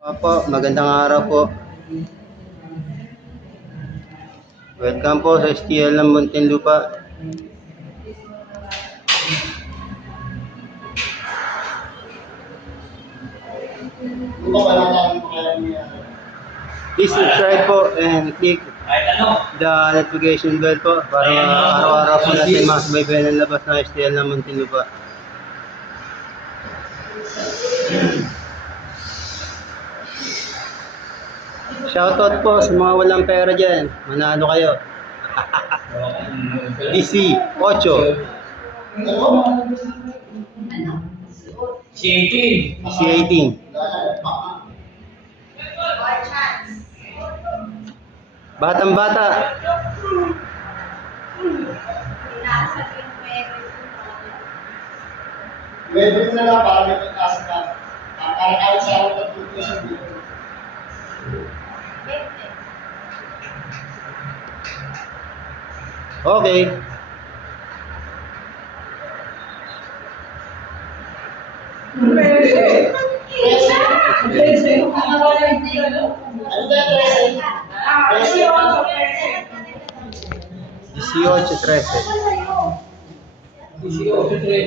Opo, magandang araw po. Welcome po sa STL ng Muntinlupa. Please subscribe po and click the notification bell po para araw-araw po natin makasubaybayan ng labas ng STL ng Muntinlupa. Shoutout po sa mga walang pera dyan. Manalo kayo. DC 8. C18. Batang bata. Pwede na lang para may pagkasa ka. Para kahit sa ako pag-tutusin dito. Okay. Ano ba 13? 18-13.